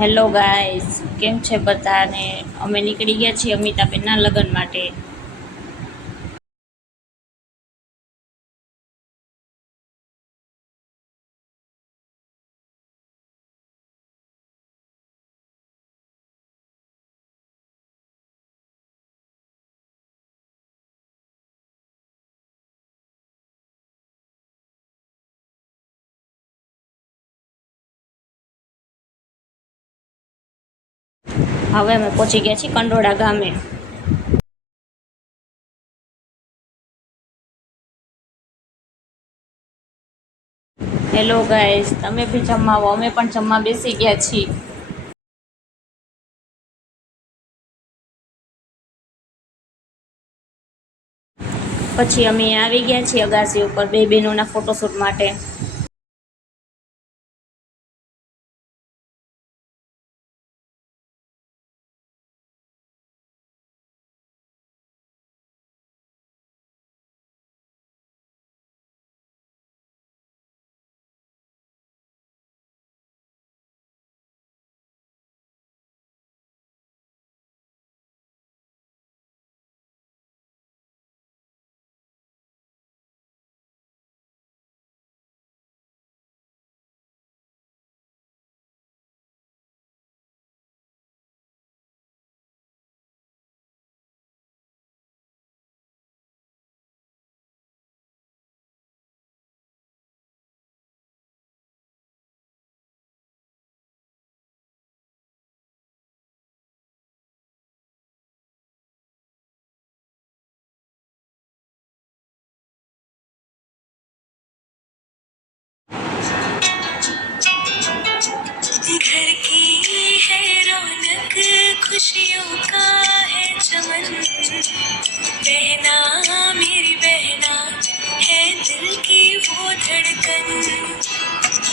Hello guys, કેમ છે બધાને? અમે નીકળી ગયા છીએ અમિતાબેનના લગ્ન માટે. હવે અમે પહોંચી ગયા છીએ કંડોળા ગામે. હેલો ગાઈસ, તમે બી જમવા આવો. અમે પણ જમવા બેસી ગયા છીએ. પછી અમે આવી ગયા છીએ અગાસી ઉપર બે બહેનોના ફોટોશૂટ માટે. घर की है रौनक, खुशियों का है चमन, बहना मेरी बहना है दिल की वो धड़कन,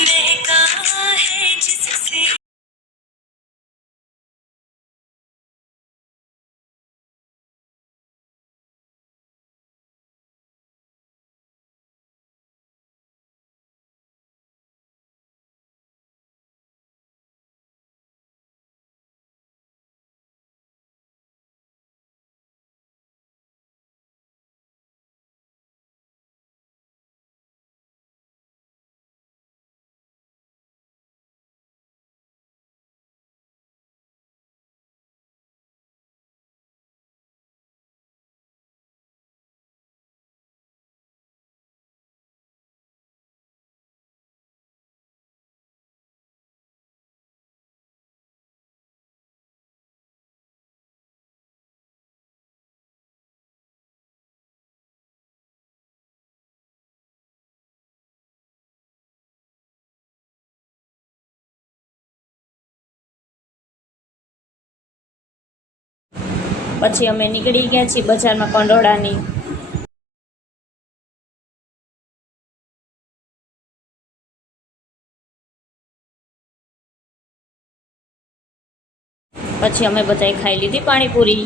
महका है जिससे પછી અમે નીકળી ગયા છીએ બજારમાં કંડોળાની. પછી અમે બધાએ ખાઈ લીધી પાણીપુરી.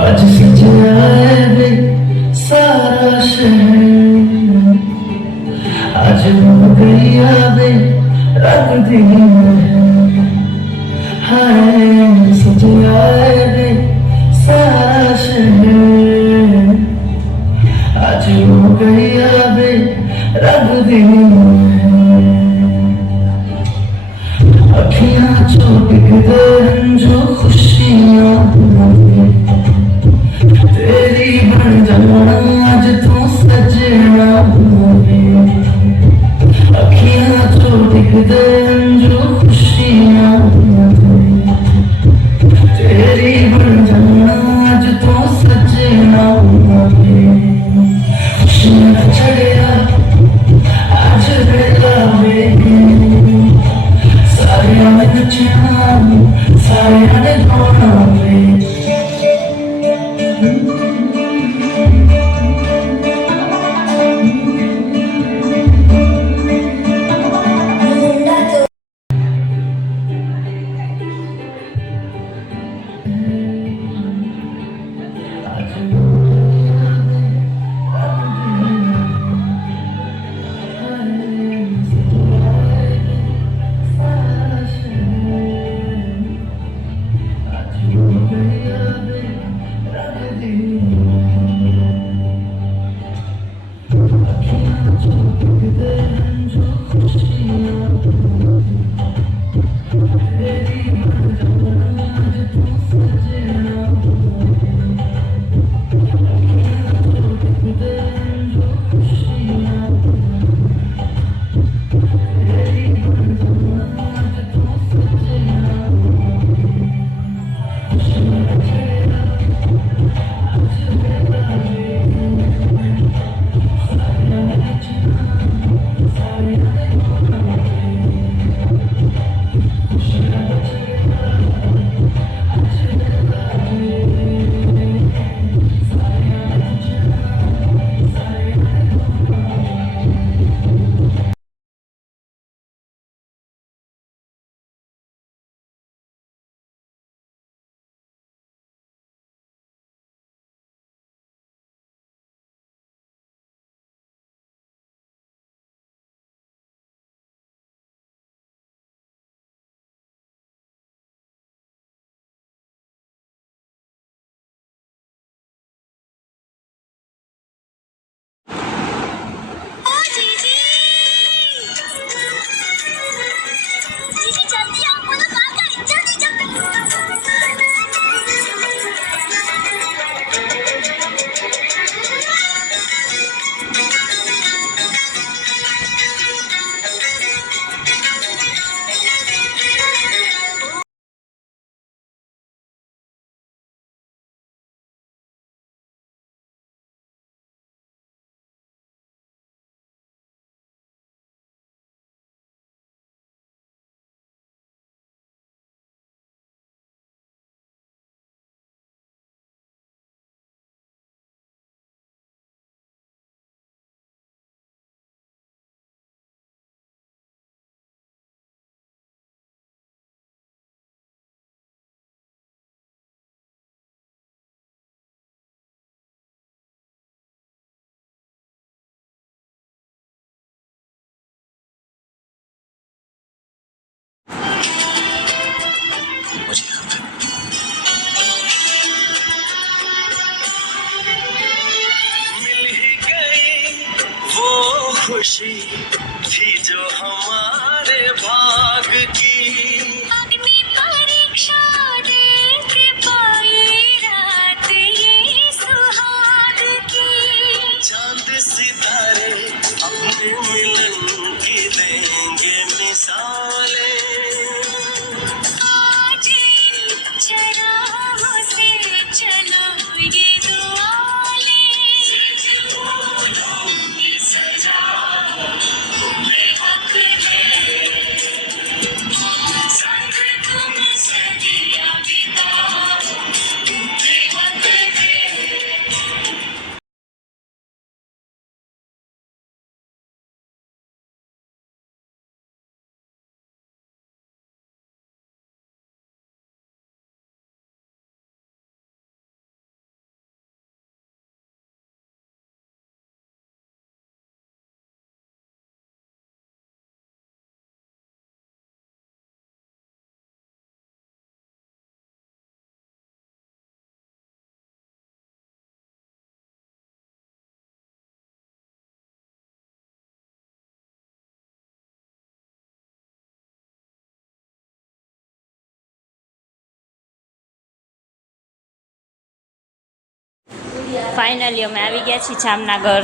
आज सजाया है सारा शहर, आज हो गई आवे रंग दिन हाय, सजाया है सारा शहर, आज हो गई आवे रंग दिन अखियां चौक दे जो खुशियां तेरी बन जाना आज तू सजना अखियां चौक दे जो खुशियां तेरी बन जाना आज तू सजना खुशियां चढ़िया आज बेला में सारियां ने नचना सारियां ने गाना में खुशी थी जो हमारे भाग की अग्नि परीक्षा देख पाई रात ये सुहाग की चांद सितारे अपने मिलन की देंगे मिसालें आज इन चराहों से चलो ये दुआले सजा ફાઇનલી અમે આવી ગયા છીએ જામનગર.